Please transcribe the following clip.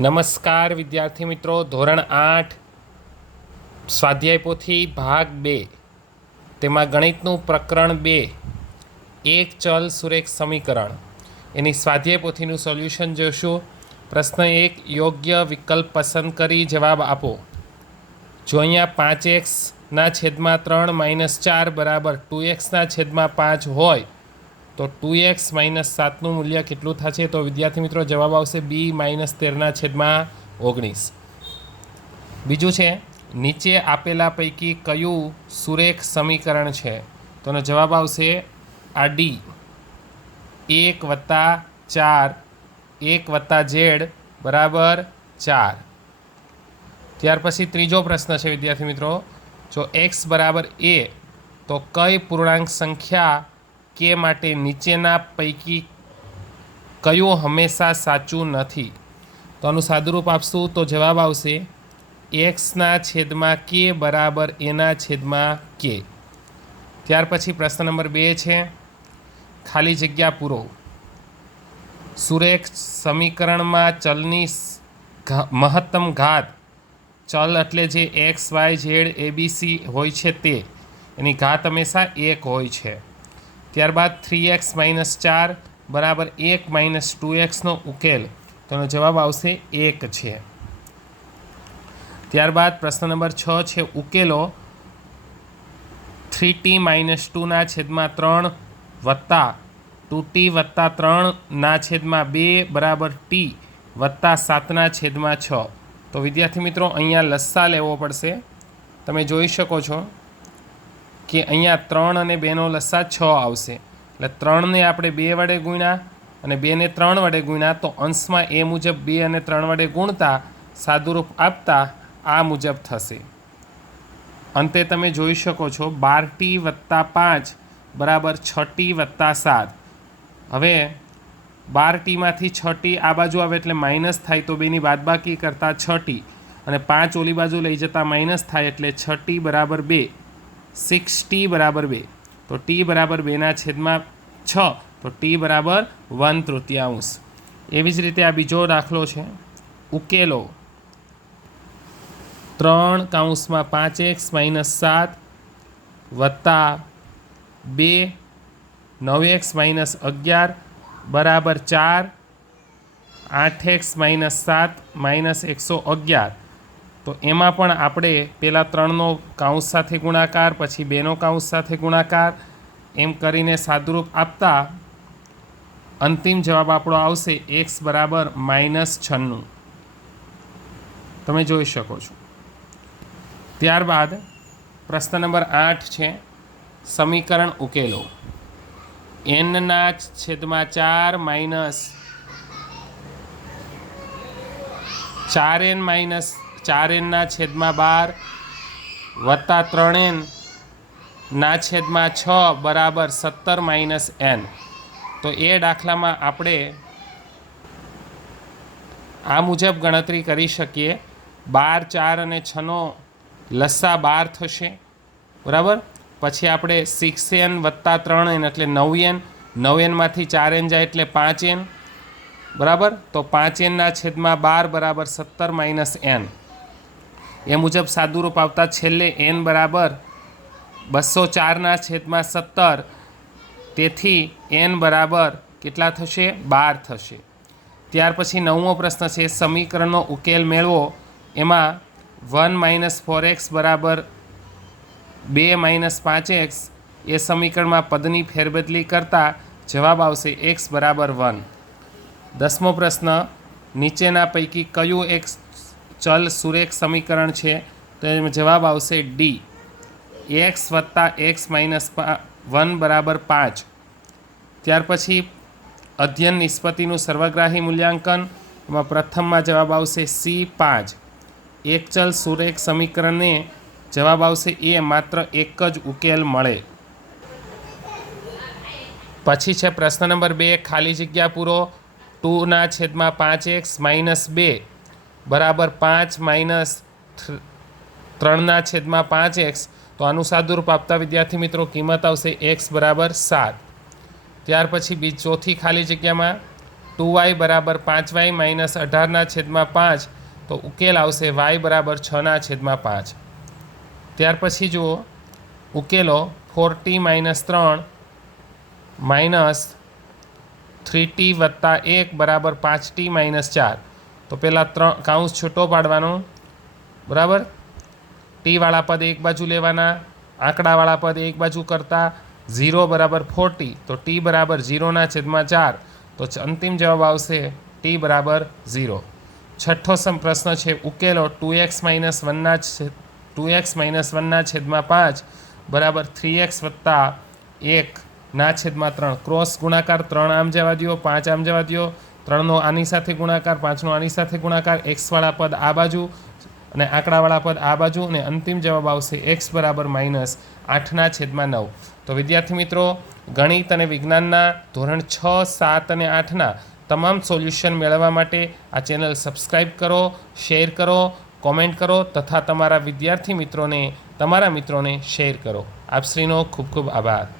નમસ્કાર વિદ્યાર્થી મિત્રો, ધોરણ 8 સ્વાધ્યાય પોથી ભાગ 2 તેમાં ગણિતનું પ્રકરણ 2 એક ચલ સુરેખ સમીકરણ એની સ્વાધ્યાય પોથીનું સોલ્યુશન જોશું. પ્રશ્ન 1, યોગ્ય વિકલ્પ પસંદ કરી જવાબ આપો. જો અહીંયા 5x/3 - 4 બરાબર 2x/5 હોય તો 2x - 7નું મૂલ્ય કેટલું થશે? તો વિદ્યાર્થી મિત્રો જવાબ આવશે b - 13/19. બીજું છે, નીચે આપેલા પૈકી કયું સુરેખ સમીકરણ છે? તો એનો જવાબ આવશે આ ડી, 1+4 1+z બરાબર 4. ત્યાર પછી ત્રીજો પ્રશ્ન છે વિદ્યાર્થી મિત્રો, જો x બરાબર a તો કઈ પૂર્ણાંક સંખ્યા કે માટે નીચેના પૈકી કયું હંમેશા સાચું નથી? તો આનું સાદુરૂપ આપશું તો જવાબ આવશે x/k બરાબર a/k. ત્યાર પછી પ્રશ્ન નંબર 2 છે, ખાલી જગ્યા પૂરો. સુરેખ સમીકરણમાં ચલની મહત્તમ ઘાત, ચલ એટલે જે x, y, z, abc હોય છે તે એની ઘાત હંમેશા 1 હોય છે. ત્યારબાદ 3x - 4 બરાબર 1 - 2xનો ઉકેલ, તો એનો જવાબ આવશે 1 છે. ત્યારબાદ પ્રશ્ન નંબર 6 છે, ઉકેલો 3t - 2/3 વત્તા 2t + 3/2 બરાબર t વત્તા 7/6. તો વિદ્યાર્થી મિત્રો અહીંયા લસ્સા લેવો પડશે. તમે જોઈ શકો છો કે અહીંયા 3 અને 2નો લસ્સા 6 આવશે. એટલે 3ને આપણે 2 વડે ગુણ્યા અને 2ને 3 વડે ગુણ્યા, તો અંશમાં એ મુજબ 2 અને 3 વડે ગુણતા સાદુરૂપ આપતા આ મુજબ થશે. અંતે તમે જોઈ શકો છો 12t + 5 બરાબર 6t + 7. હવે 12tમાંથી 6t આ બાજુ આવે એટલે માઇનસ થાય, તો બેની બાદબાકી કરતાં 6t અને 5 ઓલી બાજુ લઈ જતાં માઇનસ થાય એટલે 6t બરાબર 2, 6t બરાબર 2. તો t બરાબર 2/6, તો t બરાબર 1/3. એવી જ રીતે આ બીજો દાખલો છે, ઉકેલો 3/5x - 7 વત્તા 2 9x - 11 બરાબર 4 8x - 7 - 111. તો એમાં પણ આપણે પહેલાં 3નો કાઉન્સ સાથે ગુણાકાર, પછી 2નો કાઉન્સ સાથે ગુણાકાર, એમ કરીને સાદુરૂપ આપતા અંતિમ જવાબ આપણો આવશે x બરાબર -96. તમે જોઈ શકો છો. ત્યારબાદ પ્રશ્ન નંબર 8 છે, સમીકરણ ઉકેલો. n/4 4n/12 વત્તા 3n/6 બરાબર 17 - n. તો એ દાખલામાં આપણે આ મુજબ ગણતરી કરી શકીએ. 12, 4 અને 6નો લસ્સા 12 થશે બરાબર. પછી આપણે 6n + 3n એટલે 9n, 9nમાંથી 4n જાય એટલે 5n બરાબર. તો 5n/12 બરાબર 17 - n. એ મુજબ સાદુરૂપ આવતા છેલ્લે n બરાબર 204/17, તેથી n બરાબર કેટલા થશે? 12 થશે. ત્યાર પછી 9મો પ્રશ્ન છે, સમીકરણનો ઉકેલ મેળવો. એમાં 1 - 4x બરાબર 2 - 5x એ સમીકરણમાં પદની ફેરબદલી કરતાં જવાબ આવશે x બરાબર 1. 10મો પ્રશ્ન, નીચેના પૈકી કયું એક ચલ સુરેખ સમીકરણ છે? તો એમાં જવાબ આવશે ડી, x + x - 1 બરાબર 5. ત્યાર પછી અધ્યયન નિષ્પત્તિનું સર્વગ્રાહી મૂલ્યાંકન, એમાં પ્રથમમાં જવાબ આવશે C5. એક ચલ સુરેખ સમીકરણને જવાબ આવશે એ, માત્ર એક જ ઉકેલ મળે. પછી છે પ્રશ્ન નંબર 2, ખાલી જગ્યા પૂરો. 2/5x - 2 બરાબર 5 - 3/5x. તો આનું સાદુરૂપ આપતા વિદ્યાર્થી મિત્રો કિંમત આવશે x બરાબર 7. ત્યાર પછી ચોથી ખાલી જગ્યામાં 2y બરાબર 5y માઇનસ 18/5, તો ઉકેલ આવશે y બરાબર 6/5. ત્યાર પછી જુઓ ઉકેલો 4t - 3 માઇનસ 3t વત્તા 1 બરાબર 5t - 4. તો પહેલાં 3 કાઉન્સ છૂટો પાડવાનો, બરાબર. ટીવાળા પદ એક બાજુ લેવાના, આંકડાવાળા પદ એક બાજુ કરતા. 0 બરાબર 4t, તો t બરાબર 0/4, તો અંતિમ જવાબ આવશે t બરાબર 0. છઠ્ઠો પ્રશ્ન છે ઉકેલો 2x - 1/5 બરાબર 3x વત્તા 1/3. ક્રોસ ગુણાકાર 3 આમ જવા દો, 5 આમ જવા દો, 3નો આની સાથે ગુણાકાર, 5નો આની સાથે ગુણાકાર, એક્સવાળા પદ આ બાજુ અને આંકડાવાળા પદ આ બાજુ, અને અંતિમ જવાબ આવશે x બરાબર -8/9. તો વિદ્યાર્થી મિત્રો, ગણિત અને વિજ્ઞાનના ધોરણ 6, 7 અને 8ના તમામ સોલ્યુશન મેળવવા માટે આ ચેનલ સબસ્ક્રાઈબ કરો, શેર કરો, કોમેન્ટ કરો તથા તમારા વિદ્યાર્થી મિત્રોને, તમારા મિત્રોને શેર કરો. આપ શ્રીનો ખૂબ ખૂબ આભાર.